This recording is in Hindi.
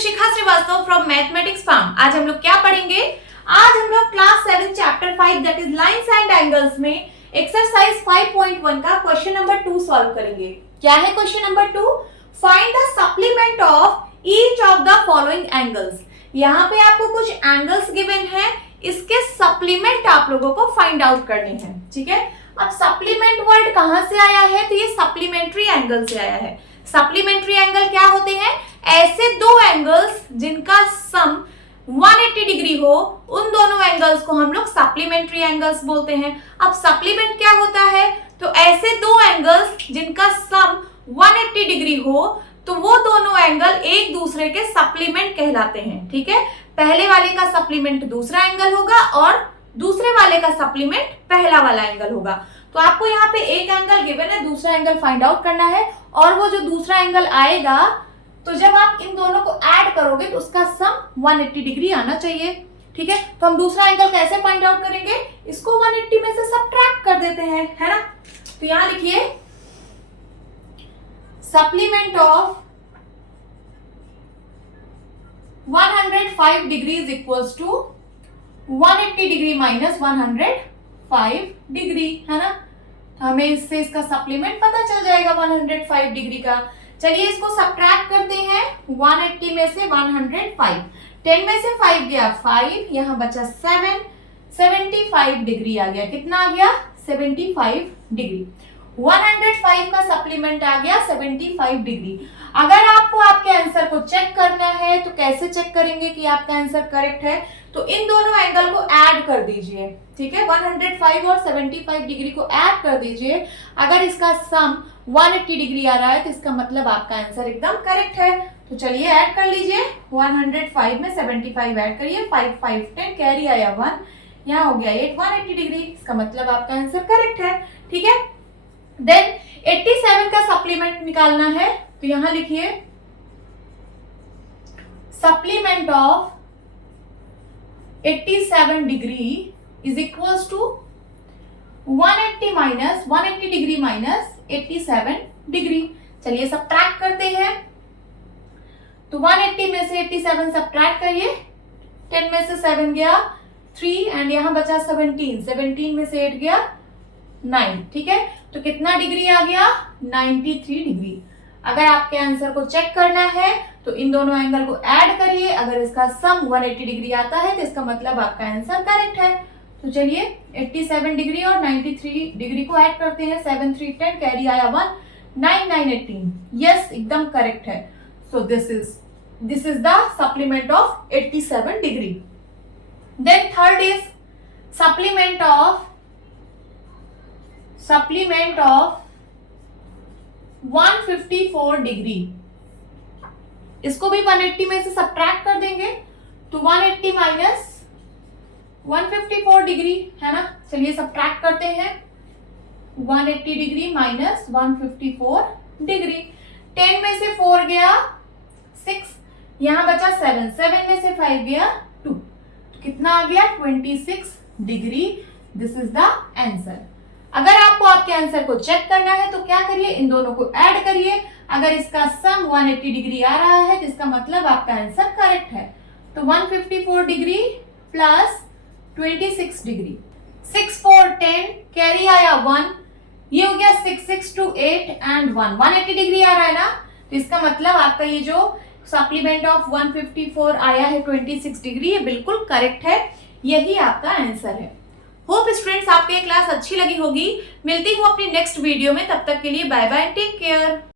Shikha Srivastava from mathematics farm. आज हम लोग क्या पढ़ेंगे? आज हम लोग class 7 chapter 5 that is lines and angles में एक्सरसाइज 5.1 का क्वेश्चन नंबर 2 सॉल्व करेंगे। क्या है question number 2? Find the supplement of each of the following angles. यहाँ पे आपको कुछ एंगल्स गिवन है, इसके सप्लीमेंट आप लोगों को फाइंड आउट करने हैं। ठीक है, अब सप्लीमेंट वर्ड कहां से आया है? तो ये सप्लीमेंट्री एंगल से आया है। सप्लीमेंट्री एंगल क्या होते हैं? ऐसे दो एंगल्स जिनका सम 180 डिग्री हो, उन दोनों एंगल्स को हम लोग सप्लीमेंट्री एंगल्स बोलते हैं। अब सप्लीमेंट क्या होता है? तो ऐसे दो एंगल्स जिनका सम 180 डिग्री हो, तो वो दोनों एंगल एक दूसरे के सप्लीमेंट कहलाते हैं। ठीक है, पहले वाले का सप्लीमेंट दूसरा एंगल होगा और दूसरे वाले का सप्लीमेंट पहला वाला एंगल होगा। तो आपको यहाँ पे एक एंगल गिवन है, दूसरा एंगल फाइंड आउट करना है, और वो जो दूसरा एंगल आएगा, तो जब आप इन दोनों को ऐड करोगे तो उसका सम 180 डिग्री आना चाहिए। ठीक है, तो हम दूसरा एंगल कैसे फाइंड आउट करेंगे? इसको 180 में से सब्ट्रैक्ट कर देते हैं, है ना। तो यहां लिखिए supplement of 105 degree is equals to 180 degree minus 105 degree, है ना। तो हमें इससे इसका सप्लीमेंट पता चल जाएगा 105 डिग्री का। चलिए इसको सब्ट्रैक्ट करते हैं। 180 में से 105, 10 में से 5 गया 5, यहां बचा 7, 75 डिग्री आ गया। कितना आ गया? 75 डिग्री। 105 का सप्लीमेंट आ गया 75 डिग्री। अगर आपको आपके आंसर को चेक करना है तो कैसे चेक करेंगे कि आपका आंसर करेक्ट है? तो इन दोनों एंगल को ऐड कर दीजिए। ठीक है, 105 और 75 डिग्री को ऐड कर दीजिए। अगर इसका सम 180 डिग्री आ रहा है तो इसका मतलब आपका आंसर एकदम करेक्ट है। तो चलिए ऐड कर लीजिए। 105 में 75 ऐड करिए, 5 5 10, कैरी आया 1, यहाँ हो गया 8, 180 डिग्री। इसका मतलब आपका आंसर करेक्ट है। ठीक है, देन 87 का सप्लीमेंट निकालना है। तो यहां लिखिए supplement of 87 degree is equals to 180 minus 180 degree minus 87 degree. चलिए सब्ट्रैक्ट करते हैं। तो 180 में से 87 सब्ट्रैक्ट करिए। 10 में से 7 गया 3, एंड यहां बचा 17, 17 में से 8 गया 9। ठीक है, तो कितना डिग्री आ गया? 93 डिग्री। अगर आपके आंसर को चेक करना है तो इन दोनों एंगल को ऐड करिए। अगर इसका सम 180 डिग्री आता है तो इसका मतलब आपका आंसर करेक्ट है। तो चलिए 87 डिग्री और 93 डिग्री को ऐड करते हैं। 7 3 10, कैरी आया 1, 9 9 18। यस, एकदम करेक्ट है। So this is the supplement of 87 degree. Then third is supplement of 154 degree. इसको भी 180 में से सब्ट्रैक्ट कर देंगे। तो 180 माइनस 154 डिग्री, है ना। चलिए सब्ट्रैक्ट करते हैं। 180 डिग्री माइनस 154 डिग्री। 10 में से 4 गया 6, यहां बचा 7, 7 में से 5 गया 2, तो कितना आ गया? 26 degree. This is the answer. अगर आपको आपके आंसर को चेक करना है तो क्या करिए? इन दोनों को ऐड करिए। अगर इसका सम 180 डिग्री आ रहा है तो इसका मतलब आपका आंसर करेक्ट है। तो 154 डिग्री प्लस 26 डिग्री, 6 4 10, कैरी आया 1, ये हो गया 6 6 2 8 एंड 1, 180 डिग्री आ रहा है ना। तो इसका मतलब आपका ये जो सप्लीमेंट ऑफ 154 आया है 26 डिग्री, ये बिल्कुल करेक्ट है। यही आपका आंसर है। होप स्टूडेंट्स आपको ये क्लास अच्छी लगी होगी। मिलती हूँ अपनी नेक्स्ट वीडियो में, तब तक के लिए बाय बाय, टेक केयर।